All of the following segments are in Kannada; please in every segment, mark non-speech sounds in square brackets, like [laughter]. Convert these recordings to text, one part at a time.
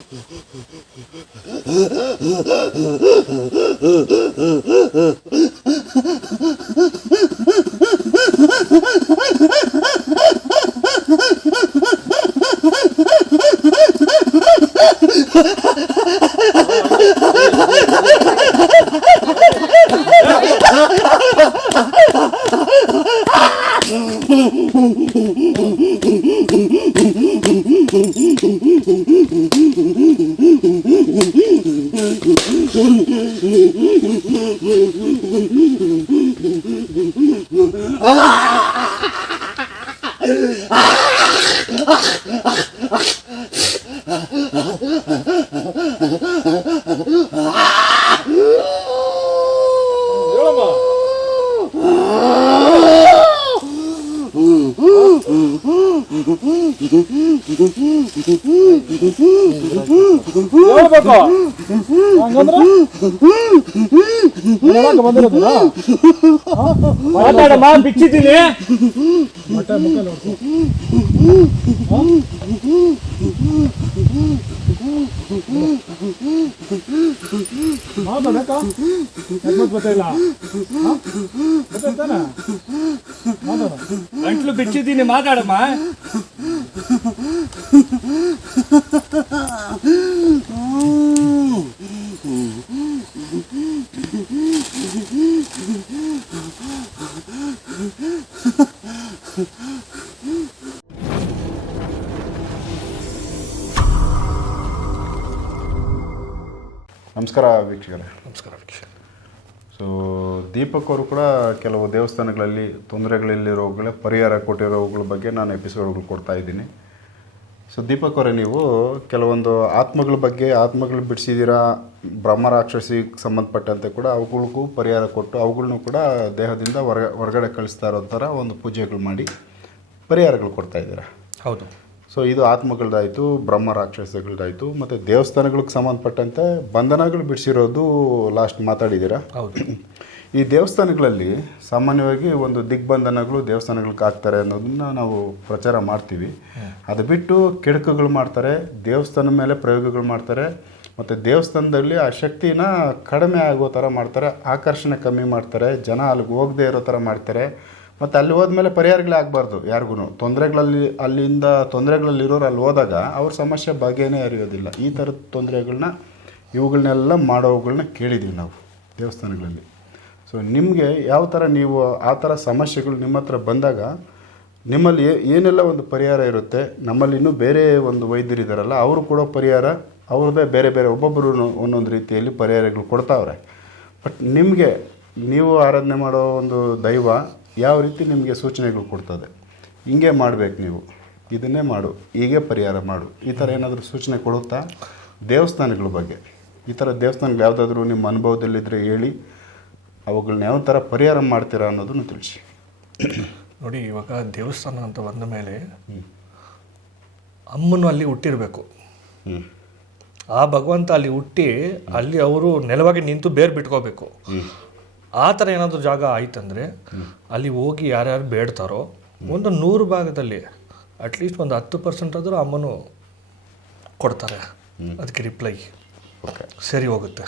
Mm-hmm. ಹೇಳ್ಬೇಕು ಬಂದಿರೋದು ಮಾತಾಡಮ್ಮ ಬಿಚ್ಚಿದ್ದೀನಿ ಮೊಟ್ಟೆ ಮುಖ ನೋಡ್ಕೊ. हाँ बड़का मत बताइला हाँ बताता ना हाँ अंटलो बिच्छी दीने माताड़ माँ Mm-hmm. ನಮಸ್ಕಾರ ವೀಕ್ಷಕರೇ. ನಮಸ್ಕಾರ ವೀಕ್ಷಕ ಸೊ ದೀಪಕ್ ಅವರು ಕೂಡ ಕೆಲವು ದೇವಸ್ಥಾನಗಳಲ್ಲಿ ತೊಂದರೆಗಳಲ್ಲಿರೋವುಗಳ ಪರಿಹಾರ ಕೊಟ್ಟಿರೋವುಗಳ ಬಗ್ಗೆ ನಾನು ಎಪಿಸೋಡ್ಗಳು ಕೊಡ್ತಾ ಇದ್ದೀನಿ. ಸೊ ದೀಪಕ್ ಅವರೇ ನೀವು ಕೆಲವೊಂದು ಆತ್ಮಗಳ ಬಗ್ಗೆ ಆತ್ಮಗಳು ಬಿಡಿಸಿದ್ದೀರಾ ಬ್ರಹ್ಮ ರಾಕ್ಷಸಿಗೆ ಸಂಬಂಧಪಟ್ಟಂತೆ ಕೂಡ ಅವುಗಳಿಗೂ ಪರಿಹಾರ ಕೊಟ್ಟು ಅವುಗಳನ್ನೂ ಕೂಡ ದೇಹದಿಂದ ಹೊರ ಹೊರಗಡೆ ಕಳಿಸ್ತಾ ಇರೋ ಥರ ಒಂದು ಪೂಜೆಗಳು ಮಾಡಿ ಪರಿಹಾರಗಳು ಕೊಡ್ತಾ ಇದ್ದೀರಾ? ಹೌದು. ಸೊ ಇದು ಆತ್ಮಗಳದಾಯಿತು ಬ್ರಹ್ಮ ರಾಕ್ಷಸಗಳದಾಯಿತು ಮತ್ತು ದೇವಸ್ಥಾನಗಳಿಗೆ ಸಂಬಂಧಪಟ್ಟಂತೆ ಬಂಧನಗಳು ಬಿಡಿಸಿರೋದು ಲಾಸ್ಟ್ ಮಾತಾಡಿದ್ದೀರಾ? ಹೌದು. ಈ ದೇವಸ್ಥಾನಗಳಲ್ಲಿ ಸಾಮಾನ್ಯವಾಗಿ ಒಂದು ದಿಗ್ಬಂಧನಗಳು ದೇವಸ್ಥಾನಗಳಿಗೆ ಹಾಕ್ತಾರೆ ಅನ್ನೋದನ್ನ ನಾವು ಪ್ರಚಾರ ಮಾಡ್ತೀವಿ. ಅದು ಬಿಟ್ಟು ಕೆಡಕುಗಳು ಮಾಡ್ತಾರೆ ದೇವಸ್ಥಾನ ಮೇಲೆ ಪ್ರಯೋಗಗಳು ಮಾಡ್ತಾರೆ ಮತ್ತು ದೇವಸ್ಥಾನದಲ್ಲಿ ಆ ಶಕ್ತಿನ ಕಡಿಮೆ ಆಗೋ ಥರ ಮಾಡ್ತಾರೆ ಆಕರ್ಷಣೆ ಕಮ್ಮಿ ಮಾಡ್ತಾರೆ ಜನ ಅಲ್ಲಿಗೆ ಹೋಗದೆ ಇರೋ ಥರ ಮಾಡ್ತಾರೆ. ಮತ್ತು ಅಲ್ಲಿ ಹೋದ್ಮೇಲೆ ಪರಿಹಾರಗಳೇ ಆಗಬಾರ್ದು ಯಾರಿಗೂ ತೊಂದರೆಗಳಲ್ಲಿ, ಅಲ್ಲಿಂದ ತೊಂದರೆಗಳಲ್ಲಿರೋರು ಅಲ್ಲಿ ಹೋದಾಗ ಅವ್ರ ಸಮಸ್ಯೆ ಬಗೆಯೇ ಅರಿಯೋದಿಲ್ಲ. ಈ ಥರದ ತೊಂದರೆಗಳನ್ನ ಇವುಗಳನ್ನೆಲ್ಲ ಮಾಡೋವುಗಳನ್ನ ಕೇಳಿದ್ದೀವಿ ನಾವು ದೇವಸ್ಥಾನಗಳಲ್ಲಿ. ಸೊ ನಿಮಗೆ ಯಾವ ಥರ ನೀವು ಆ ಥರ ಸಮಸ್ಯೆಗಳು ನಿಮ್ಮ ಹತ್ರ ಬಂದಾಗ ನಿಮ್ಮಲ್ಲಿ ಏನೆಲ್ಲ ಒಂದು ಪರಿಹಾರ ಇರುತ್ತೆ, ನಮ್ಮಲ್ಲಿ ಇನ್ನೂ ಬೇರೆ ಒಂದು ವೈದ್ಯರಿದ್ದಾರಲ್ಲ ಅವರು ಕೊಡೋ ಪರಿಹಾರ, ಅವ್ರದ್ದೇ ಬೇರೆ ಬೇರೆ ಒಬ್ಬೊಬ್ಬರು ಒಂದೊಂದು ರೀತಿಯಲ್ಲಿ ಪರಿಹಾರಗಳು ಕೊಡ್ತಾವ್ರೆ. ಬಟ್ ನಿಮಗೆ ನೀವು ಆರಾಧನೆ ಮಾಡೋ ಒಂದು ದೈವ ಯಾವ ರೀತಿ ನಿಮಗೆ ಸೂಚನೆಗಳು ಕೊಡ್ತದೆ? ಹಿಂಗೆ ಮಾಡಬೇಕು ನೀವು. ಇದನ್ನೇ ಮಾಡು. ಹೀಗೆ ಪರಿಹಾರ ಮಾಡು. ಈ ಥರ ಏನಾದರೂ ಸೂಚನೆ ಕೊಡುತ್ತಾ? ದೇವಸ್ಥಾನಗಳ ಬಗ್ಗೆ. ಈ ಥರ ದೇವಸ್ಥಾನಗಳು ಯಾವುದಾದ್ರೂ ನಿಮ್ಮ ಅನುಭವದಲ್ಲಿದ್ದರೆ ಹೇಳಿ ಅವುಗಳನ್ನ ಯಾವ ಥರ ಪರಿಹಾರ ಮಾಡ್ತೀರಾ ಅನ್ನೋದನ್ನು ತಿಳಿಸಿ. ನೋಡಿ ಇವಾಗ ದೇವಸ್ಥಾನ ಅಂತ ಬಂದ ಮೇಲೆ ಅಮ್ಮನು ಅಲ್ಲಿ ಹುಟ್ಟಿರಬೇಕು. ಆ ಭಗವಂತ ಅಲ್ಲಿ ಹುಟ್ಟಿ ಅಲ್ಲಿ ಅವರು ನೆಲವಾಗಿ ನಿಂತು ಬೇರ್ ಬಿಟ್ಕೋಬೇಕು. ಆ ಥರ ಏನಾದರೂ ಜಾಗ ಆಯ್ತಂದರೆ ಅಲ್ಲಿ ಹೋಗಿ ಯಾರ್ಯಾರು ಬೇಡ್ತಾರೋ ಒಂದು ನೂರು ಭಾಗದಲ್ಲಿ ಅಟ್ಲೀಸ್ಟ್ ಒಂದು ಹತ್ತು ಪರ್ಸೆಂಟ್ ಆದರೂ ಅಮ್ಮನು ಕೊಡ್ತಾರೆ. ಅದಕ್ಕೆ ರಿಪ್ಲೈ ಓಕೆ ಸರಿ ಹೋಗುತ್ತೆ.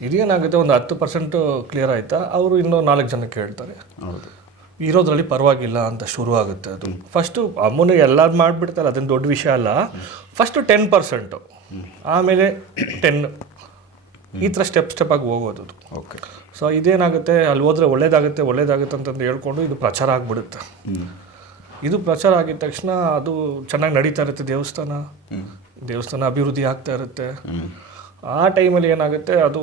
ಇದೇನಾಗುತ್ತೆ? ಒಂದು ಹತ್ತು ಪರ್ಸೆಂಟ್ ಕ್ಲಿಯರ್ ಆಯ್ತಾ? ಅವರು ಇನ್ನೂ ನಾಲ್ಕು ಜನ ಕೇಳ್ತಾರೆ. ಹೌದು. ಇರೋದ್ರಲ್ಲಿ ಪರವಾಗಿಲ್ಲ ಅಂತ ಶುರು ಆಗುತ್ತೆ ಅದು. ಫಸ್ಟು ಅಮ್ಮನ ಎಲ್ಲರೂ ಮಾಡಿಬಿಡ್ತಾರೆ. ಅದೇನು ದೊಡ್ಡ ವಿಷಯ ಅಲ್ಲ. ಫಸ್ಟು ಟೆನ್ ಪರ್ಸೆಂಟು ಆಮೇಲೆ ಟೆನ್ ಈ ಥರ ಸ್ಟೆಪ್ ಸ್ಟೆಪ್ ಆಗಿ ಹೋಗೋದು ಓಕೆ ಸೊ ಇದೇನಾಗುತ್ತೆ? ಅಲ್ಲಿ ಹೋದ್ರೆ ಒಳ್ಳೇದಾಗುತ್ತೆ ಒಳ್ಳೇದಾಗುತ್ತೆ ಅಂತಂದು ಹೇಳ್ಕೊಂಡು ಇದು ಪ್ರಚಾರ ಆಗಿಬಿಡುತ್ತೆ. ಇದು ಪ್ರಚಾರ ಆಗಿದ ತಕ್ಷಣ ಅದು ಚೆನ್ನಾಗಿ ನಡೀತಾ ಇರುತ್ತೆ ದೇವಸ್ಥಾನ. ದೇವಸ್ಥಾನ ಅಭಿವೃದ್ಧಿ ಆಗ್ತಾ ಇರುತ್ತೆ. ಆ ಟೈಮಲ್ಲಿ ಏನಾಗುತ್ತೆ? ಅದು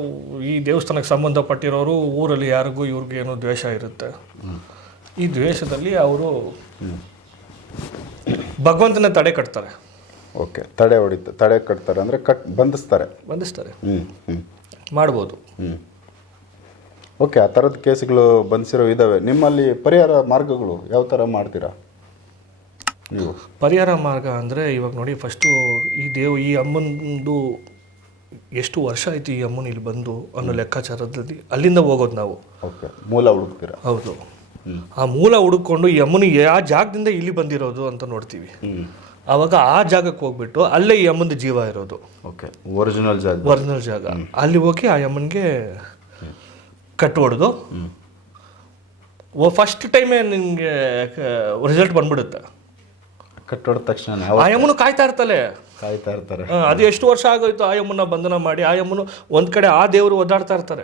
ಈ ದೇವಸ್ಥಾನಕ್ಕೆ ಸಂಬಂಧಪಟ್ಟಿರೋರು ಊರಲ್ಲಿ ಯಾರಿಗೂ ಇವ್ರಿಗೆ ಏನೋ ದ್ವೇಷ ಇರುತ್ತೆ. ಈ ದ್ವೇಷದಲ್ಲಿ ಅವರು ಭಗವಂತನ ತಡೆ ಕಟ್ತಾರೆ. ಓಕೆ. ತಡೆ ಹೊಡಿತ ತಡೆ ಕಟ್ತಾರೆ ಅಂದರೆ ಕಟ್ ಬಂಧಿಸ್ತಾರೆ. ಬಂಧಿಸ್ತಾರೆ. ಮಾಡ್ಬೋದು. ಹ್ಞೂ ಓಕೆ ಆ ಥರದ ಕೇಸ್ಗಳು ಬಂದಿರೋ ಇದ್ದಾವೆ ನಿಮ್ಮಲ್ಲಿ ಪರಿಹಾರ ಮಾರ್ಗಗಳು ಯಾವ ಥರ ಮಾಡ್ತೀರಾ? ನೀವು. ಪರಿಹಾರ ಮಾರ್ಗ ಅಂದರೆ ಇವಾಗ ನೋಡಿ ಫಸ್ಟು ಈ ದೇವ್ ಈ ಅಮ್ಮನದು ಎಷ್ಟು ವರ್ಷ ಆಯಿತು ಈ ಅಮ್ಮನ ಇಲ್ಲಿ ಬಂದು ಅನ್ನೋ ಲೆಕ್ಕಾಚಾರದಲ್ಲಿ ಅಲ್ಲಿಂದ ಹೋಗೋದು ನಾವು. ಓಕೆ ಮೂಲ ಹುಡುಕ್ತೀರಾ? ಹೌದು. ಆ ಮೂಲ ಹುಡುಕೊಂಡು ಈ ಅಮ್ಮನ ಯಾವ ಜಾಗದಿಂದ ಇಲ್ಲಿ ಬಂದಿರೋದು ಅಂತ ನೋಡ್ತೀವಿ. ಆವಾಗ ಆ ಜಾಗಕ್ಕೆ ಹೋಗ್ಬಿಟ್ಟು ಅಲ್ಲೇ ಈ ಅಮ್ಮಂದು ಜೀವ ಇರೋದು. ಓಕೆ ಒರಿಜಿನಲ್ ಜಾಗ. ಒರಿಜಿನಲ್ ಜಾಗ. ಅಲ್ಲಿ ಹೋಗಿ ಆ ಅಮ್ಮನಿಗೆ ಕಟ್ಟು ಹೊಡೆದು. ಫಸ್ಟ್ ಟೈಮೇ ನಿಮಗೆ ರಿಸಲ್ಟ್ ಬಂದ್ಬಿಡುತ್ತೆ? ಕಟ್ಟೋಡ ತಕ್ಷಣ ಆಯಮ್ಮನು ಕಾಯ್ತಾ ಇರ್ತಾಳೆ. ಕಾಯ್ತಾ ಇರ್ತಾರೆ. ಅದು ಎಷ್ಟು ವರ್ಷ ಆಗೋಯ್ತು ಆಯಮ್ಮನ ಬಂಧನ ಮಾಡಿ. ಆಯಮ್ಮನು ಒಂದು ಕಡೆ ಆ ದೇವರು ಒದ್ದಾಡ್ತಾ ಇರ್ತಾರೆ.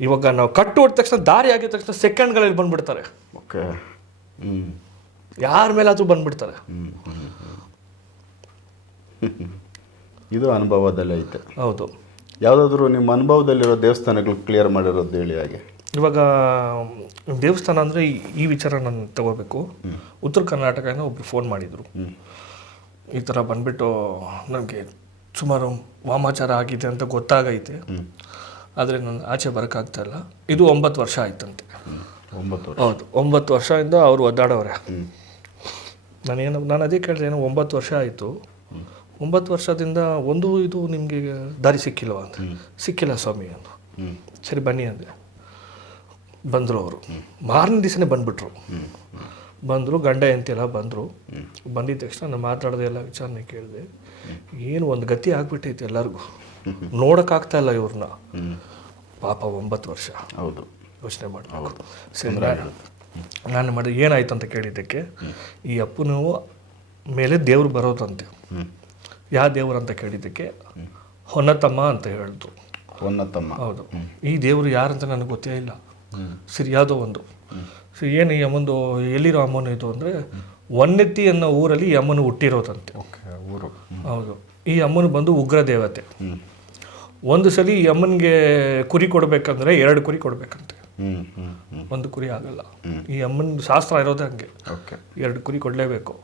ಇವಾಗ ನಾವು ಕಟ್ಟು ಹೊಡೆದ ತಕ್ಷಣ ದಾರಿ ಆಗಿದ ತಕ್ಷಣ ಸೆಕೆಂಡ್ಗಳಲ್ಲಿ ಬಂದ್ಬಿಡ್ತಾರೆ. ಓಕೆ. ಹ್ಞೂ ಯಾರ ಅದು ಬಂದ್ಬಿಡ್ತಾರೆ. [laughs] ಇದು ಅನುಭವದಲ್ಲಿ ಐತೆ. ಹೌದು. ಯಾವುದಾದ್ರೂ ನಿಮ್ಮ ಅನುಭವದಲ್ಲಿರೋ ದೇವಸ್ಥಾನಗಳು ಕ್ಲಿಯರ್ ಮಾಡಿರೋದು ಹೇಳಿ ಹಾಗೆ. ಇವಾಗ ದೇವಸ್ಥಾನ ಅಂದರೆ ಈ ವಿಚಾರ ನಾನು ತಗೋಬೇಕು. ಉತ್ತರ ಕರ್ನಾಟಕದಿಂದ ಒಬ್ರು ಫೋನ್ ಮಾಡಿದರು. ಈ ಥರ ಬಂದುಬಿಟ್ಟು ನನಗೆ ಸುಮಾರು ವಾಮಾಚಾರ ಆಗಿದೆ ಅಂತ ಗೊತ್ತಾಗೈತೆ. ಆದರೆ ನಾನು ಆಚೆ ಬರೋಕ್ಕಾಗ್ತಾ ಇಲ್ಲ. ಇದು ಒಂಬತ್ತು ವರ್ಷ ಆಯ್ತಂತೆ. ಒಂಬತ್ತು ಹೌದು ಒಂಬತ್ತು ವರ್ಷದಿಂದ ಅವರು ಒದ್ದಾಡೋರೆ ನಾನೇನು ನಾನು ಅದೇ ಕೇಳಿದೆ ಏನೋ ಒಂಬತ್ತು ವರ್ಷ ಆಯಿತು. ಒಂಬತ್ತು ವರ್ಷದಿಂದ ಒಂದು ಇದು ನಿಮಗೆ ದಾರಿ ಸಿಕ್ಕಿಲ್ವಾ ಅಂತ? ಸಿಕ್ಕಿಲ್ಲ ಸ್ವಾಮಿ ಅಂತ. ಸರಿ ಬನ್ನಿ ಅಂದೆ. ಬಂದರು ಅವರು. ಮಾರನೇ ದಿವಸನೇ ಬಂದ್ಬಿಟ್ರು. ಬಂದರು ಗಂಡ ಎಂತೆಲ್ಲ ಬಂದರು. ಬಂದಿದ್ದ ತಕ್ಷಣ ನಾನು ಮಾತಾಡಿದೆ ಎಲ್ಲ ವಿಚಾರಣೆ ಕೇಳಿದೆ. ಏನು ಒಂದು ಗತಿ ಆಗ್ಬಿಟ್ಟೈತೆ ಎಲ್ಲರಿಗೂ. ನೋಡೋಕ್ಕಾಗ್ತಾ ಇಲ್ಲ ಇವ್ರನ್ನ. ಪಾಪ ಒಂಬತ್ತು ವರ್ಷ. ಹೌದು. ಯೋಚನೆ ಮಾಡಬೇಕು. ಸರಿ ನಾನು ಮಾಡಿದೆ ಏನಾಯ್ತು ಅಂತ ಕೇಳಿದ್ದಕ್ಕೆ ಈ ಅಪ್ಪನೋ ಮೇಲೆ ದೇವ್ರು ಬರೋದಂತೆ. ಯಾವ ದೇವರು ಅಂತ ಕೇಳಿದ್ದಕ್ಕೆ ಹೊನ್ನತಮ್ಮ ಅಂತ ಹೇಳಿದ್ರು ಹೊನ್ನತಮ್ಮ ಹೌದು. ಈ ದೇವರು ಯಾರಂತ ನನಗೆ ಗೊತ್ತೇ ಇಲ್ಲ. ಸರಿ ಯಾವುದೋ ಒಂದು. ಸರಿ ಏನು ಈ ಅಮ್ಮನದು ಎಲ್ಲಿರೋ ಅಮ್ಮನ ಇದು ಅಂದರೆ ಒನ್ನೆತ್ತಿ ಅನ್ನೋ ಊರಲ್ಲಿ ಈ ಅಮ್ಮನು ಹುಟ್ಟಿರೋದಂತೆ. ಓಕೆ ಊರು. ಹೌದು. ಈ ಅಮ್ಮನು ಬಂದು ಉಗ್ರ ದೇವತೆ ಒಂದು ಸಲ ಈ ಅಮ್ಮನಿಗೆ ಕುರಿ ಕೊಡಬೇಕಂದ್ರೆ ಎರಡು ಕುರಿ ಕೊಡಬೇಕಂತೆ. ಒಂದು ಕುರಿ ಆಗಲ್ಲ. ಈ ಅಮ್ಮನ ಶಾಸ್ತ್ರ ಇರೋದೇ ಹಂಗೆ. ಓಕೆ. ಎರಡು ಕುರಿ ಕೊಡಲೇಬೇಕು.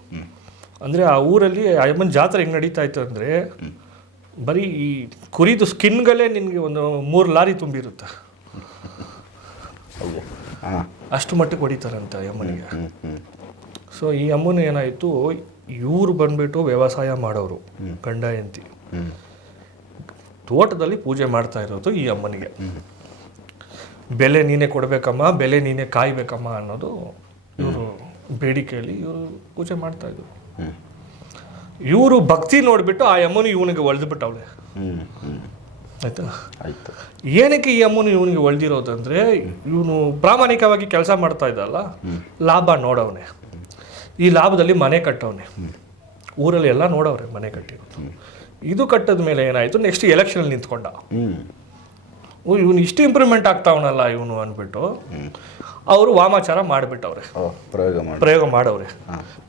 ಅಂದರೆ ಆ ಊರಲ್ಲಿ ಅಯ್ಯಮ್ಮನ ಅಮ್ಮನ ಜಾತ್ರೆ ಹೆಂಗೆ ನಡೀತಾ ಇತ್ತು ಅಂದರೆ ಬರೀ ಈ ಕುರಿದು ಸ್ಕಿನ್ಗಳೇ ನಿನಗೆ ಒಂದು ಮೂರು ಲಾರಿ ತುಂಬಿರುತ್ತೆ. ಅಷ್ಟು ಮಟ್ಟಕ್ಕೆ ಹೊಡಿತಾರಂತೆ ಅಯ್ಯಮ್ಮನಿಗೆ ಅಮ್ಮನಿಗೆ. ಸೊ ಈ ಅಮ್ಮನ ಏನಾಯಿತು ಇವರು ಬಂದ್ಬಿಟ್ಟು ವ್ಯವಸಾಯ ಮಾಡೋರು ಗಂಡ ಎಂತಿ ತೋಟದಲ್ಲಿ ಪೂಜೆ ಮಾಡ್ತಾ ಇರೋದು ಈ ಅಮ್ಮನಿಗೆ. ಬೆಲೆ ನೀನೇ ಕೊಡಬೇಕಮ್ಮ ಬೆಲೆ ನೀನೇ ಕಾಯ್ಬೇಕಮ್ಮ ಅನ್ನೋದು ಇವರು ಬೇಡಿಕೆಯಲ್ಲಿ ಇವರು ಪೂಜೆ ಮಾಡ್ತಾ ಇದ್ರು. ಇವರು ಭಕ್ತಿ ನೋಡಿಬಿಟ್ಟು ಆ ಅಮ್ಮನು ಇವನಿಗೆ ಒಳ್ದುಬಿಟ್ಟವಳೆ. ಆಯ್ತಾ? ಆಯ್ತು. ಏನಕ್ಕೆ ಈ ಅಮ್ಮನು ಇವನಿಗೆ ಒಳ್ದಿರೋದಂದ್ರೆ ಇವನು ಪ್ರಾಮಾಣಿಕವಾಗಿ ಕೆಲಸ ಮಾಡ್ತಾ ಇದ್ದಲ್ಲ ಲಾಭ ನೋಡವನೆ. ಈ ಲಾಭದಲ್ಲಿ ಮನೆ ಕಟ್ಟವನೆ. ಊರಲ್ಲಿ ಎಲ್ಲ ನೋಡವ್ರೆ ಮನೆ ಕಟ್ಟಿರೋದು. ಇದು ಕಟ್ಟದ ಮೇಲೆ ಏನಾಯಿತು ನೆಕ್ಸ್ಟ್ ಎಲೆಕ್ಷನಲ್ಲಿ ನಿಂತ್ಕೊಂಡ. ಇವನು ಇಷ್ಟು ಇಂಪ್ರೂವ್ಮೆಂಟ್ ಆಗ್ತಾವನಲ್ಲ ಇವನು ಅಂದ್ಬಿಟ್ಟು ಅವರು ವಾಮಾಚಾರ ಮಾಡಿಬಿಟ್ಟವ್ರೆ. ಪ್ರಯೋಗ ಪ್ರಯೋಗ ಮಾಡವ್ರೆ.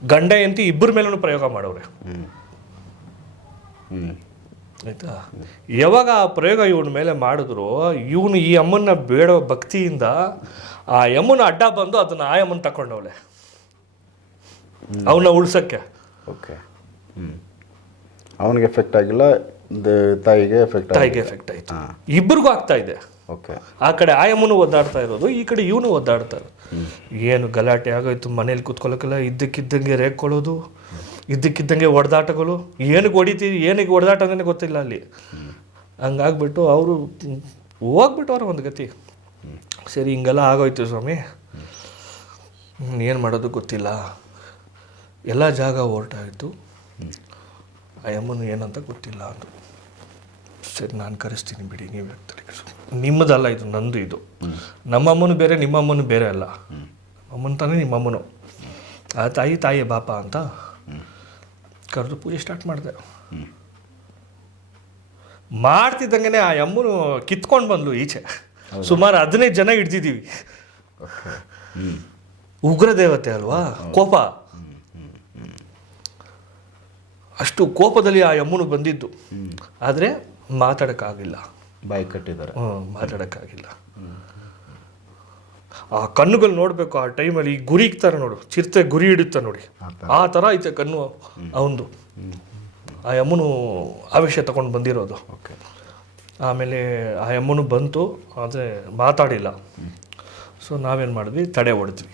ಗಂಡ ಎಂತಿ ಇಬ್ಬರ ಮೇಲೂ ಪ್ರಯೋಗ ಮಾಡವ್ರೆ. ಆಯ್ತಾ? ಯಾವಾಗ ಆ ಪ್ರಯೋಗ ಇವನ ಮೇಲೆ ಮಾಡಿದ್ರು ಇವನು ಈ ಅಮ್ಮನ ಬೇಡೋ ಭಕ್ತಿಯಿಂದ ಆ ಯಮ್ಮನ ಅಡ್ಡ ಬಂದು ಅದನ್ನ ಆ ಯಮ್ಮನ ತಕೊಂಡವಳೆ ಅವನ್ನ ಉಳ್ಸಕ್ಕೆ. ಓಕೆ. ಅವನಿಗೆ ಎಫೆಕ್ಟ್ ಆಗಿಲ್ಲ ತಾಯಿಗೆ ಎಫೆಕ್ಟ್ ತಾಯಿಗೆ ಎಫೆಕ್ಟ್ ಆಯ್ತು. ಇಬ್ಬರಿಗೂ ಆಗ್ತಾ ಇದೆ. ಓಕೆ ಆ ಕಡೆ ಆಯಮ್ಮನು ಯಮ್ಮನು ಒದ್ದಾಡ್ತಾ ಇರೋದು ಈ ಕಡೆ ಇವನು ಒದ್ದಾಡ್ತಾರೆ ಏನು ಗಲಾಟೆ ಆಗೋಯ್ತು ಮನೇಲಿ ಕೂತ್ಕೊಳ್ಳೋಕ್ಕೆಲ್ಲ ಇದ್ದಕ್ಕಿದ್ದಂಗೆ ರೇಗ್ಕೊಳ್ಳೋದು ಇದ್ದಕ್ಕಿದ್ದಂಗೆ ಹೊಡೆದಾಟಗಳು ಏನಕ್ಕೆ ಹೊಡಿತೀವಿ ಏನಕ್ಕೆ ಹೊಡೆದಾಟ ಅಂದ್ರೆ ಗೊತ್ತಿಲ್ಲ ಅಲ್ಲಿ. ಹಂಗಾಗ್ಬಿಟ್ಟು ಅವರು ಹೋಗ್ಬಿಟ್ಟವ್ರೆ ಒಂದು ಗತಿ. ಸರಿ ಹಿಂಗೆಲ್ಲ ಆಗೋಯ್ತು ಸ್ವಾಮಿ. ಏನು ಮಾಡೋದು ಗೊತ್ತಿಲ್ಲ. ಎಲ್ಲ ಜಾಗ ಹೊರಟಾಯಿತು ಆ ಅಮ್ಮನು ಏನಂತ ಗೊತ್ತಿಲ್ಲ ಅಂದರು ಸರಿ ನಾನು ಕರೆಸ್ತೀನಿ ಬಿಡಿ ನೀವು ಹೇಳ್ತಾರೆ ನಿಮ್ಮದಲ್ಲ ಇದು ನಂದು ಇದು. ನಮ್ಮಮ್ಮನು ಬೇರೆ ನಿಮ್ಮಮ್ಮನು ಬೇರೆ ಅಲ್ಲ. ಅಮ್ಮನ ತಾನೇ ನಿಮ್ಮಮ್ಮನು. ಆ ತಾಯಿ ತಾಯಿ ಬಾಪ ಅಂತ ಕರೆದು ಪೂಜೆ ಸ್ಟಾರ್ಟ್ ಮಾಡಿದೆ. ಮಾಡ್ತಿದ್ದಂಗೆ ಆ ಅಮ್ಮನು ಕಿತ್ಕೊಂಡು ಬಂದ್ಲು ಈಚೆ. ಸುಮಾರು ಹದಿನೈದು ಜನ ಹಿಡ್ದಿದ್ದೀವಿ. ಉಗ್ರ ದೇವತೆ ಅಲ್ವಾ? ಕೋಪ. ಅಷ್ಟು ಕೋಪದಲ್ಲಿ ಆ ಯಮ್ಮನು ಬಂದಿದ್ದು. ಆದರೆ ಮಾತಾಡೋಕ್ಕಾಗಿಲ್ಲ. ಬಾಯಿ ಕಟ್ಟಿದ್ದಾರೆ. ಹ್ಞೂ ಮಾತಾಡೋಕ್ಕಾಗಿಲ್ಲ. ಆ ಕಣ್ಣುಗಳು ನೋಡಬೇಕು ಆ ಟೈಮಲ್ಲಿ ಗುರಿ ಇಕ್ತಾರೆ ನೋಡು ಚಿರತೆ ಗುರಿ ಹಿಡುತ್ತ ನೋಡಿ. ಆ ಥರ ಐತೆ ಕಣ್ಣು ಅವನು ಆ ಯಮ್ಮನು ಆವೇಶ ತಗೊಂಡು ಬಂದಿರೋದು. ಓಕೆ. ಆಮೇಲೆ ಆ ಯಮ್ಮನು ಬಂತು ಆದರೆ ಮಾತಾಡಿಲ್ಲ. ಸೊ ನಾವೇನು ಮಾಡಿದ್ವಿ? ತಡೆ ಹೊಡೆದ್ವಿ.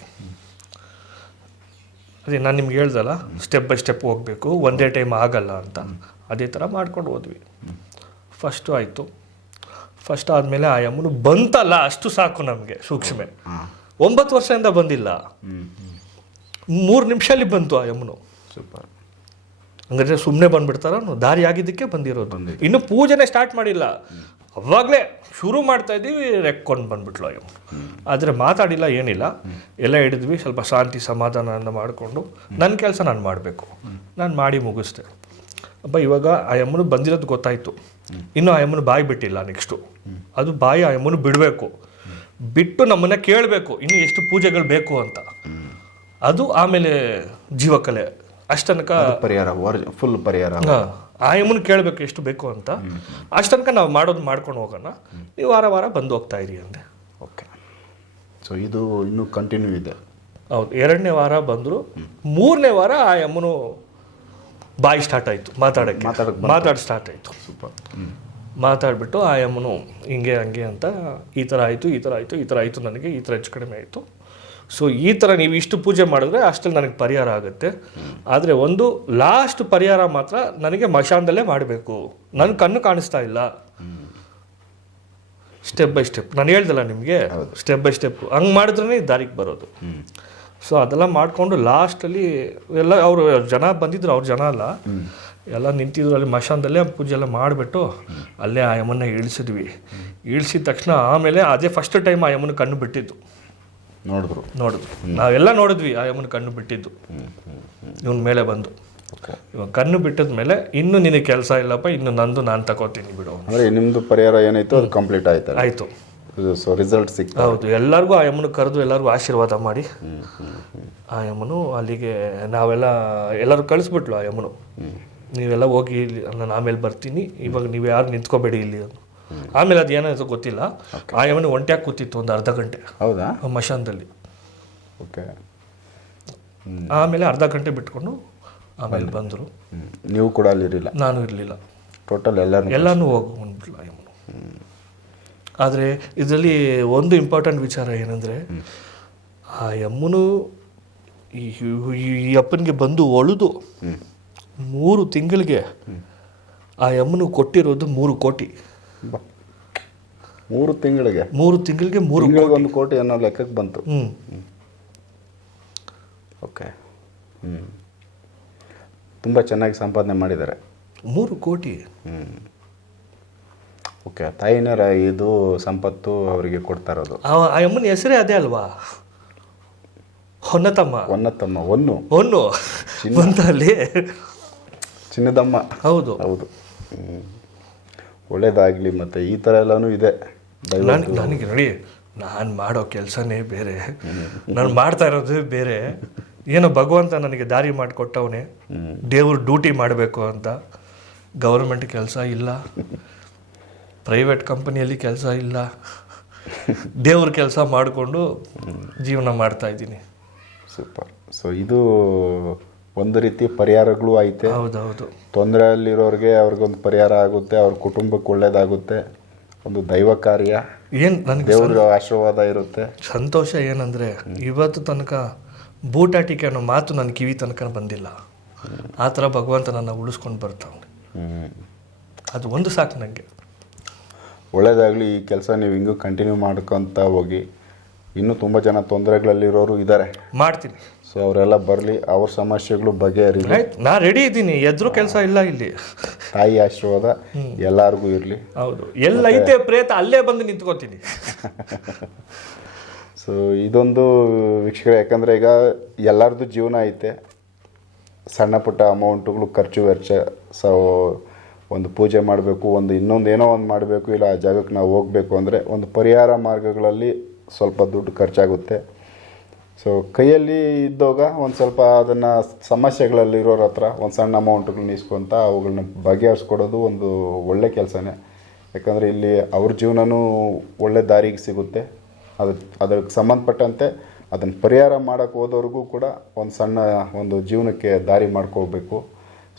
ಅದೇ ನಾನು ನಿಮ್ಗೆ ಹೇಳ್ದಲ್ಲ ಸ್ಟೆಪ್ ಬೈ ಸ್ಟೆಪ್ ಹೋಗಬೇಕು ಒಂದೇ ಟೈಮ್ ಆಗಲ್ಲ ಅಂತ. ಅದೇ ಥರ ಮಾಡ್ಕೊಂಡು ಹೋದ್ವಿ. ಫಸ್ಟು ಆಯಿತು. ಫಸ್ಟ್ ಆದಮೇಲೆ ಆ ಯಮುನು ಬಂತಲ್ಲ ಅಷ್ಟು ಸಾಕು ನಮಗೆ ಸೂಕ್ಷ್ಮೆ. ಒಂಬತ್ತು ವರ್ಷದಿಂದ ಬಂದಿಲ್ಲ. ಮೂರು ನಿಮಿಷಲ್ಲಿ ಬಂತು ಆ ಯಮುನು. ಸೂಪರ್. ಹಂಗಾದ್ರೆ ಸುಮ್ಮನೆ ಬಂದ್ಬಿಡ್ತಾರ ದಾರಿ ಆಗಿದ್ದಕ್ಕೆ ಬಂದಿರೋದು ಇನ್ನು ಪೂಜೆನೇ ಸ್ಟಾರ್ಟ್ ಮಾಡಿಲ್ಲ. ಅವಾಗಲೇ ಶುರು ಮಾಡ್ತಾ ಇದ್ದೀವಿ ರೆಕ್ಕೊಂಡು ಬಂದ್ಬಿಟ್ಲು ಅಯ್ಯೋ. ಆದರೆ ಮಾತಾಡಿಲ್ಲ ಏನಿಲ್ಲ. ಎಲ್ಲ ಹಿಡಿದ್ವಿ ಸ್ವಲ್ಪ ಶಾಂತಿ ಸಮಾಧಾನವನ್ನು ಮಾಡಿಕೊಂಡು ನನ್ನ ಕೆಲಸ ನಾನು ಮಾಡಬೇಕು. ನಾನು ಮಾಡಿ ಮುಗಿಸ್ದೆ. ಅಪ್ಪ ಇವಾಗ ಆ ಅಮ್ಮನು ಬಂದಿರೋದು ಗೊತ್ತಾಯಿತು. ಇನ್ನು ಆ ಅಮ್ಮನು ಬಾಯಿ ಬಿಟ್ಟಿಲ್ಲ ನೆಕ್ಸ್ಟು ಅದು ಬಾಯಿ ಆ ಅಮ್ಮನು ಬಿಡಬೇಕು. ಬಿಟ್ಟು ನಮ್ಮನ್ನ ಕೇಳಬೇಕು ಇನ್ನು ಎಷ್ಟು ಪೂಜೆಗಳು ಬೇಕು ಅಂತ. ಅದು ಆಮೇಲೆ ಜೀವಕಲೆ. ಅಷ್ಟನಕ ಪರಿಹಾರ ಫುಲ್ ಪರಿಹಾರ. ಹಾ, ಆ ಎಮ್ಮನ್ ಕೇಳಬೇಕು ಎಷ್ಟು ಬೇಕು ಅಂತ. ಅಷ್ಟು ತನಕ ನಾವು ಮಾಡೋದು ಮಾಡ್ಕೊಂಡು ಹೋಗೋಣ. ನೀವು ವಾರ ವಾರ ಬಂದು ಹೋಗ್ತಾ ಇರಿ ಅಂದೆ. ಓಕೆ. ಸೊ ಇದು ಇನ್ನೂ ಕಂಟಿನ್ಯೂ ಇದೆ. ಹೌದು ಎರಡನೇ ವಾರ ಬಂದರು. ಮೂರನೇ ವಾರ ಆ ಯಮ್ಮನು ಬಾಯಿ ಸ್ಟಾರ್ಟ್ ಆಯಿತು ಮಾತಾಡೋಕ್ಕೆ. ಮಾತಾಡೋಕ್ಕೆ ಮಾತಾಡಿ ಸ್ಟಾರ್ಟ್ ಆಯಿತು. ಸೂಪರ್ ಮಾತಾಡ್ಬಿಟ್ಟು ಆ ಯಮ್ಮನು ಹಿಂಗೆ ಹಂಗೆ ಅಂತ ಈ ಥರ ಆಯಿತು ಈ ಥರ ಆಯಿತು ಈ ಥರ ಆಯಿತು ನನಗೆ ಈ ಥರ ಹೆಚ್ಚು ಕಡಿಮೆ ಆಯಿತು. ಸೊ ಈ ಥರ ನೀವು ಇಷ್ಟು ಪೂಜೆ ಮಾಡಿದ್ರೆ ಅಷ್ಟಲ್ಲಿ ನನಗೆ ಪರಿಹಾರ ಆಗುತ್ತೆ. ಆದರೆ ಒಂದು ಲಾಸ್ಟ್ ಪರಿಹಾರ ಮಾತ್ರ ನನಗೆ ಮಶಾನದಲ್ಲೇ ಮಾಡಬೇಕು. ನನ್ನ ಕಣ್ಣು ಕಾಣಿಸ್ತಾ ಇಲ್ಲ. ಸ್ಟೆಪ್ ಬೈ ಸ್ಟೆಪ್ ನಾನು ಹೇಳ್ದಲ್ಲ ನಿಮಗೆ ಸ್ಟೆಪ್ ಬೈ ಸ್ಟೆಪ್ ಹಂಗೆ ಮಾಡಿದ್ರೇ ದಾರಿಗೆ ಬರೋದು. ಸೊ ಅದೆಲ್ಲ ಮಾಡಿಕೊಂಡು ಲಾಸ್ಟಲ್ಲಿ ಎಲ್ಲ ಅವರು ಜನ ಬಂದಿದ್ರು ಅವ್ರ ಜನ ಅಲ್ಲ. ಎಲ್ಲ ನಿಂತಿದ್ರು ಅಲ್ಲಿ ಮಶಾನದಲ್ಲೇ ಪೂಜೆ ಎಲ್ಲ ಮಾಡಿಬಿಟ್ಟು ಅಲ್ಲೇ ಆ ಯಮನ್ನ ಇಳಿಸಿದ್ವಿ. ಇಳಿಸಿದ ತಕ್ಷಣ ಆಮೇಲೆ ಅದೇ ಫಸ್ಟ್ ಟೈಮ್ ಆ ಯಮನ ಕಣ್ಣು ಬಿಟ್ಟಿದ್ದು. ನೋಡಿದ್ರು. ನೋಡಿದ್ರು. ನಾವೆಲ್ಲ ನೋಡಿದ್ವಿ ಆ ಯಮನ ಕಣ್ಣು ಬಿಟ್ಟಿದ್ದು. ಇವನ ಮೇಲೆ ಬಂದು. ಇವಾಗ ಕಣ್ಣು ಬಿಟ್ಟದ ಮೇಲೆ ಇನ್ನು ನಿನಗೆ ಕೆಲಸ ಇಲ್ಲಪ್ಪ ಇನ್ನು ನಂದು ನಾನು ತಗೋತೀನಿ ಬಿಡು ನಿಮ್ದು ನಿಮ್ಮದು ಪರಿಹಾರ ಏನಾಯ್ತು ಅದು ಕಂಪ್ಲೀಟ್ ಆಯ್ತು. ಆಯ್ತು ಸೊ ರಿಸಲ್ಟ್ ಸಿಕ್ತು ಹೌದು ಎಲ್ಲರಿಗೂ ಆ ಯಮ್ಮನ ಕರೆದು ಎಲ್ಲರಿಗೂ ಆಶೀರ್ವಾದ ಮಾಡಿ. ಆ ಯಮನು ಅಲ್ಲಿಗೆ ನಾವೆಲ್ಲ ಎಲ್ಲರೂ ಕಳಿಸ್ಬಿಟ್ಲು ಆ ಯಮನು. ನೀವೆಲ್ಲ ಹೋಗಿ ನಾನು ಆಮೇಲೆ ಬರ್ತೀನಿ. ಇವಾಗ ನೀವು ಯಾರು ನಿಂತ್ಕೋಬೇಡಿ ಇಲ್ಲಿ ಅಂದು ಆಮೇಲೆ ಅದು ಏನಾಯ್ತು ಗೊತ್ತಿಲ್ಲ. ಆ ಯಮ್ಮನು ಒಂಟ್ಯಾಗಿ ಕೂತಿತ್ತು ಒಂದು ಅರ್ಧ ಗಂಟೆ. ಹೌದಾ? ಮಶಾನದಲ್ಲಿ. ಓಕೆ ಆಮೇಲೆ ಅರ್ಧ ಗಂಟೆ ಬಿಟ್ಕೊಂಡು ಆಮೇಲೆ ಬಂದರು. ನೀವು ಕೂಡ ಅಲ್ಲಿರಲಿಲ್ಲ ನಾನು ಇರಲಿಲ್ಲ. ಟೋಟಲ್ ಎಲ್ಲರೂ ಎಲ್ಲನೂ ಹೋಗಿ ಬಂದ್ಬಿಟ್ಲ ಆ ಯಮ್ಮನು ಆದರೆ ಇದರಲ್ಲಿ ಒಂದು ಇಂಪಾರ್ಟೆಂಟ್ ವಿಚಾರ ಏನಂದರೆ ಆ ಯಮ್ಮನು ಈ ಅಪ್ಪನಿಗೆ ಬಂದು ಒಳದು ಮೂರು ತಿಂಗಳಿಗೆ ಆ ಯಮ್ಮನು ಕೊಟ್ಟಿರೋದು ಮೂರು ಕೋಟಿ. ಮೂರು ತಿಂಗಳಿಗೆ. ಮೂರು ತಿಂಗಳಿಗೆ ಮೂರು ತಿಂಗಳಿಗೆ ಒಂದು ಕೋಟಿ ಅನ್ನೋ ಲೆಕ್ಕಕ್ಕೆ ಬಂತು. ಹ್ಞೂ ಓಕೆ. ಹ್ಞೂ ತುಂಬ ಚೆನ್ನಾಗಿ ಸಂಪಾದನೆ ಮಾಡಿದ್ದಾರೆ. ಮೂರು ಕೋಟಿ. ಹ್ಞೂ ಓಕೆ ತಾಯಿನರ ಇದು ಸಂಪತ್ತು ಅವರಿಗೆ ಕೊಡ್ತಾ ಇರೋದು. ಆ ಆ ಯಮ್ಮನ ಹೆಸರೇ ಅದೇ ಅಲ್ವಾ? ಹೊನ್ನತಮ್ಮ. ಹೊನ್ನತಮ್ಮ ಒನ್ನು ಒನ್ನು ಬಂದಲ್ಲಿ ಚಿನ್ನದಮ್ಮ. ಹೌದು. ಹೌದು. ಹ್ಮ್. ಒಳ್ಳೇದಾಗ್ಲಿ ಮತ್ತು ಈ ಥರ ಎಲ್ಲನೂ ಇದೆ. ನನಗೆ ನನಗೆ ನೋಡಿ ನಾನು ಮಾಡೋ ಕೆಲಸನೇ ಬೇರೆ. ನಾನು ಮಾಡ್ತಾ ಇರೋದು ಬೇರೆ. ಏನೋ ಭಗವಂತ ನನಗೆ ದಾರಿ ಮಾಡಿಕೊಟ್ಟವನೇ. ದೇವ್ರು ಡ್ಯೂಟಿ ಮಾಡಬೇಕು ಅಂತ. ಗೌರ್ಮೆಂಟ್ ಕೆಲಸ ಇಲ್ಲ. ಪ್ರೈವೇಟ್ ಕಂಪನಿಯಲ್ಲಿ ಕೆಲಸ ಇಲ್ಲ. ದೇವ್ರ ಕೆಲಸ ಮಾಡಿಕೊಂಡು ಜೀವನ ಮಾಡ್ತಾ ಇದ್ದೀನಿ. ಸೂಪರ್. ಸೊ ಇದು ಒಂದು ರೀತಿ ಪರಿಹಾರಗಳು ಐತೆ. ಹೌದೌದು. ತೊಂದರೆಯಲ್ಲಿರೋರಿಗೆ ಅವ್ರಿಗೊಂದು ಪರಿಹಾರ ಆಗುತ್ತೆ ಅವ್ರ ಕುಟುಂಬಕ್ಕೆ ಒಳ್ಳೇದಾಗುತ್ತೆ. ಒಂದು ದೈವ ಕಾರ್ಯ. ಏನು ನನಗೆ ದೇವ್ರ ಆಶೀರ್ವಾದ ಇರುತ್ತೆ. ಸಂತೋಷ ಏನಂದರೆ ಇವತ್ತು ತನಕ ಬೂಟಾಟಿಕೆ ಅನ್ನೋ ಮಾತು ನನ್ನ ಕಿವಿ ತನಕ ಬಂದಿಲ್ಲ. ಆ ಥರ ಭಗವಂತ ನನ್ನ ಉಳಿಸ್ಕೊಂಡು ಬರ್ತಾವೆ. ಅದು ಒಂದು ಸಾಕು ನನಗೆ ಒಳ್ಳೇದಾಗಲಿ ಈ ಕೆಲಸ ನೀವು ಹಿಂಗೂ ಕಂಟಿನ್ಯೂ ಮಾಡ್ಕೊತ ಹೋಗಿ. ಇನ್ನೂ ತುಂಬ ಜನ ತೊಂದರೆಗಳಲ್ಲಿರೋರು ಇದ್ದಾರೆ ಮಾಡ್ತೀನಿ. ಸೊ ಅವರೆಲ್ಲ ಬರಲಿ ಅವ್ರ ಸಮಸ್ಯೆಗಳು ಬಗೆಹರಿಲಿ. ಆಯ್ತು ನಾ ರೆಡಿ ಇದ್ದೀನಿ. ಎದ್ರು ಕೆಲಸ ಇಲ್ಲ ಇಲ್ಲಿ. ತಾಯಿ ಆಶೀರ್ವಾದ ಎಲ್ಲರಿಗೂ ಇರಲಿ. ಹೌದು. ಎಲ್ಲೈತೆ ಪ್ರೇತ ಅಲ್ಲೇ ಬಂದು ನಿಂತ್ಕೋತೀನಿ. ಸೊ [laughs] ಇದೊಂದು ವೀಕ್ಷಕರೇ ಯಾಕಂದರೆ ಈಗ ಎಲ್ಲರದ್ದು ಜೀವನ ಐತೆ. ಸಣ್ಣ ಪುಟ್ಟ ಅಮೌಂಟುಗಳು ಖರ್ಚು ವೆಚ್ಚ ಸೊ ಒಂದು ಪೂಜೆ ಮಾಡಬೇಕು ಒಂದು ಇನ್ನೊಂದು ಏನೋ ಒಂದು ಮಾಡಬೇಕು ಇಲ್ಲ ಆ ಜಾಗಕ್ಕೆ ನಾವು ಹೋಗಬೇಕು ಅಂದರೆ ಒಂದು ಪರಿಹಾರ ಮಾರ್ಗಗಳಲ್ಲಿ ಸ್ವಲ್ಪ ದುಡ್ಡು ಖರ್ಚಾಗುತ್ತೆ. ಸೊ ಕೈಯಲ್ಲಿ ಇದ್ದಾಗ ಒಂದು ಸ್ವಲ್ಪ ಅದನ್ನು ಸಮಸ್ಯೆಗಳಲ್ಲಿರೋರ ಹತ್ರ ಒಂದು ಸಣ್ಣ ಅಮೌಂಟ್ಗಳನ್ನ ಇಸ್ಕೊತ ಅವುಗಳನ್ನ ಬಗೆಹರಿಸ್ಕೊಡೋದು ಒಂದು ಒಳ್ಳೆ ಕೆಲಸನೇ. ಯಾಕಂದರೆ ಇಲ್ಲಿ ಅವ್ರ ಜೀವನನೂ ಒಳ್ಳೆ ದಾರಿಗೆ ಸಿಗುತ್ತೆ. ಅದು ಅದಕ್ಕೆ ಸಂಬಂಧಪಟ್ಟಂತೆ ಅದನ್ನು ಪರಿಹಾರ ಮಾಡೋಕ್ಕೆ ಹೋದವ್ರಿಗೂ ಕೂಡ ಒಂದು ಸಣ್ಣ ಒಂದು ಜೀವನಕ್ಕೆ ದಾರಿ ಮಾಡ್ಕೋಬೇಕು.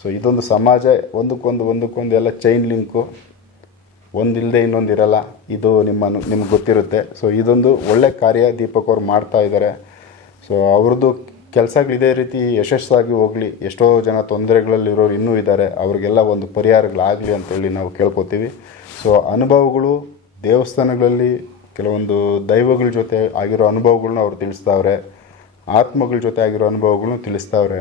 ಸೊ ಇದೊಂದು ಸಮಾಜ, ಒಂದಕ್ಕೊಂದು ಒಂದಕ್ಕೊಂದು ಎಲ್ಲ ಚೈನ್ ಲಿಂಕು ಒಂದಿಲ್ಲದೆ ಇನ್ನೊಂದು ಇರಲ್ಲ. ಇದು ನಿಮ್ಮ ನಿಮ್ಗೆ ಗೊತ್ತಿರುತ್ತೆ. ಸೊ ಇದೊಂದು ಒಳ್ಳೆ ಕಾರ್ಯ ದೀಪಕ್ ಅವ್ರು ಮಾಡ್ತಾ ಇದ್ದಾರೆ ಸೊ ಅವ್ರದ್ದು ಕೆಲಸಗಳು ಇದೇ ರೀತಿ ಯಶಸ್ಸಾಗಿ ಹೋಗಲಿ. ಎಷ್ಟೋ ಜನ ತೊಂದರೆಗಳಲ್ಲಿರೋರು ಇನ್ನೂ ಇದ್ದಾರೆ ಅವ್ರಿಗೆಲ್ಲ ಒಂದು ಪರಿಹಾರಗಳಾಗಲಿ ಅಂತೇಳಿ ನಾವು ಕೇಳ್ಕೊತೀವಿ. ಸೊ ಅನುಭವಗಳು ದೇವಸ್ಥಾನಗಳಲ್ಲಿ ಕೆಲವೊಂದು ದೈವಗಳ ಜೊತೆ ಆಗಿರೋ ಅನುಭವಗಳನ್ನ ಅವ್ರು ತಿಳಿಸ್ತಾವ್ರೆ. ಆತ್ಮಗಳ ಜೊತೆ ಆಗಿರೋ ಅನುಭವಗಳನ್ನ ತಿಳಿಸ್ತಾವ್ರೆ.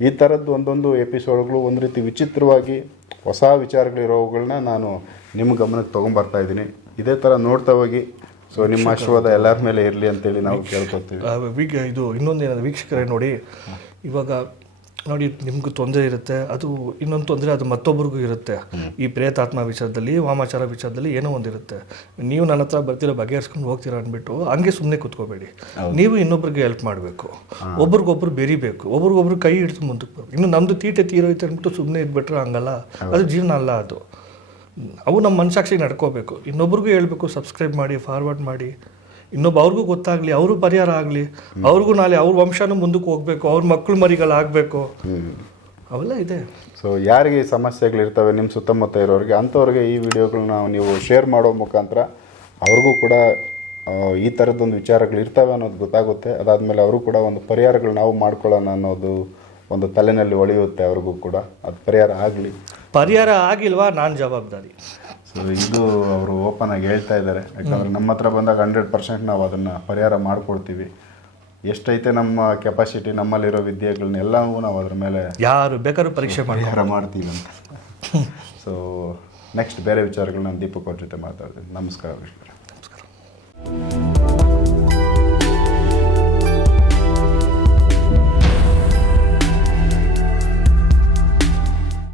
ಈ ಥರದ್ದು ಒಂದೊಂದು ಎಪಿಸೋಡ್ಗಳು ಒಂದು ರೀತಿ ವಿಚಿತ್ರವಾಗಿ ಹೊಸ ವಿಚಾರಗಳಿರೋವುಗಳನ್ನ ನಾನು ನಿಮ್ಮ ಗಮನಕ್ಕೆ ತೊಗೊಂಬರ್ತಾ ಇದ್ದೀನಿ. ಇದೇ ಥರ ನೋಡ್ತಾ ಹೋಗಿ. ಸೊ ನಿಮ್ಮ ಆಶೀರ್ವಾದ ಎಲ್ಲರ ಮೇಲೆ ಇರಲಿ ಅಂತೇಳಿ ನಾವು ಕೇಳ್ಕೊತೀವಿ. ವೀಕ್ ಇದು ಇನ್ನೊಂದು ಏನಂದ್ರೆ ವೀಕ್ಷಕರೇ ನೋಡಿ. ಇವಾಗ ನೋಡಿ ನಿಮ್ಗೂ ತೊಂದರೆ ಇರುತ್ತೆ ಅದು ಇನ್ನೊಂದು ತೊಂದರೆ ಅದು ಮತ್ತೊಬ್ಬರಿಗೂ ಇರುತ್ತೆ. ಈ ಪ್ರೇತಾತ್ಮ ವಿಚಾರದಲ್ಲಿ ವಾಮಾಚಾರ ವಿಚಾರದಲ್ಲಿ ಏನೋ ಒಂದಿರುತ್ತೆ ನೀವು ನನ್ನ ಹತ್ರ ಬರ್ತೀರ ಬಗೆಹರಿಸ್ಕೊಂಡು ಹೋಗ್ತೀರಾ ಅಂದ್ಬಿಟ್ಟು ಹಂಗೆ ಸುಮ್ಮನೆ ಕೂತ್ಕೋಬೇಡಿ. ನೀವು ಇನ್ನೊಬ್ರಿಗೆ ಹೆಲ್ಪ್ ಮಾಡಬೇಕು. ಒಬ್ರಿಗೊಬ್ರು ಬೆರಿಬೇಕು. ಒಬ್ರಿಗೊಬ್ರು ಕೈ ಹಿಡಿದು ಮುಂದಕ್ಕೆ ಬರ್ಬೇಕು. ಇನ್ನು ನಮ್ಮದು ತೀಟೆ ತೀರೋಯ್ತು ಅಂದ್ಬಿಟ್ಟು ಸುಮ್ಮನೆ ಇದ್ಬಿಟ್ರೆ ಹಂಗಲ್ಲ. ಅದು ಜೀವನ ಅಲ್ಲ ಅದು. ಅವು ನಮ್ಮ ಮನಸಾಕ್ಷಿಗೆ ನಡ್ಕೋಬೇಕು. ಇನ್ನೊಬ್ರಿಗೂ ಹೇಳ್ಬೇಕು ಸಬ್ಸ್ಕ್ರೈಬ್ ಮಾಡಿ ಫಾರ್ವರ್ಡ್ ಮಾಡಿ. ಇನ್ನೊಬ್ಬ ಅವ್ರಿಗೂ ಗೊತ್ತಾಗಲಿ ಅವರು ಪರಿಹಾರ ಆಗಲಿ ಅವ್ರಿಗೂ ನಾಳೆ ಅವ್ರ ವಂಶನೂ ಮುಂದಕ್ಕೆ ಹೋಗ್ಬೇಕು ಅವ್ರ ಮಕ್ಕಳು ಮರಿಗಳಾಗಬೇಕು. ಅವೆಲ್ಲ ಇದೆ. ಸೊ ಯಾರಿಗೆ ಈ ಸಮಸ್ಯೆಗಳಿರ್ತವೆ ನಿಮ್ಮ ಸುತ್ತಮುತ್ತ ಇರೋರಿಗೆ ಅಂಥವ್ರಿಗೆ ಈ ವಿಡಿಯೋಗಳನ್ನ ನೀವು ಶೇರ್ ಮಾಡೋ ಮುಖಾಂತರ ಅವ್ರಿಗೂ ಕೂಡ ಈ ಥರದ್ದೊಂದು ವಿಚಾರಗಳು ಇರ್ತವೆ ಅನ್ನೋದು ಗೊತ್ತಾಗುತ್ತೆ. ಅದಾದಮೇಲೆ ಅವರು ಕೂಡ ಒಂದು ಪರಿಹಾರಗಳು ನಾವು ಮಾಡ್ಕೊಳ್ಳೋಣ ಅನ್ನೋದು ಒಂದು ತಲೆನಲ್ಲಿ ಒಳೆಯುತ್ತೆ ಅವ್ರಿಗೂ ಕೂಡ. ಅದು ಪರಿಹಾರ ಆಗಲಿ. ಪರಿಹಾರ ಆಗಿಲ್ವಾ? ನಾನು ಜವಾಬ್ದಾರಿ. ಇದು ಅವರು ಓಪನ್ ಆಗಿ ಹೇಳ್ತಾ ಇದ್ದಾರೆ. ಯಾಕಂದ್ರೆ ನಮ್ಮ ಹತ್ರ ಬಂದಾಗ ಹಂಡ್ರೆಡ್ ಪರ್ಸೆಂಟ್ ನಾವು ಅದನ್ನು ಪರಿಹಾರ ಮಾಡಿಕೊಡ್ತೀವಿ. ಎಷ್ಟೈತೆ ನಮ್ಮ ಕೆಪಾಸಿಟಿ ನಮ್ಮಲ್ಲಿರೋ ವಿದ್ಯೆಗಳನ್ನ ಎಲ್ಲವೂ ನಾವು ಅದ್ರ ಮೇಲೆ ಯಾರು ಬೇಕಾದ್ರೂ ಪರೀಕ್ಷೆ ಪರಿಹಾರ ಮಾಡ್ತೀವಿ ಅಂತ. [laughs] ಸೊ ನೆಕ್ಸ್ಟ್ ಬೇರೆ ವಿಚಾರಗಳನ್ನ ದೀಪಕ್ ಅವ್ರ ಜೊತೆ ಮಾತಾಡ್ತೀನಿ. ನಮಸ್ಕಾರ. ನಮಸ್ಕಾರ.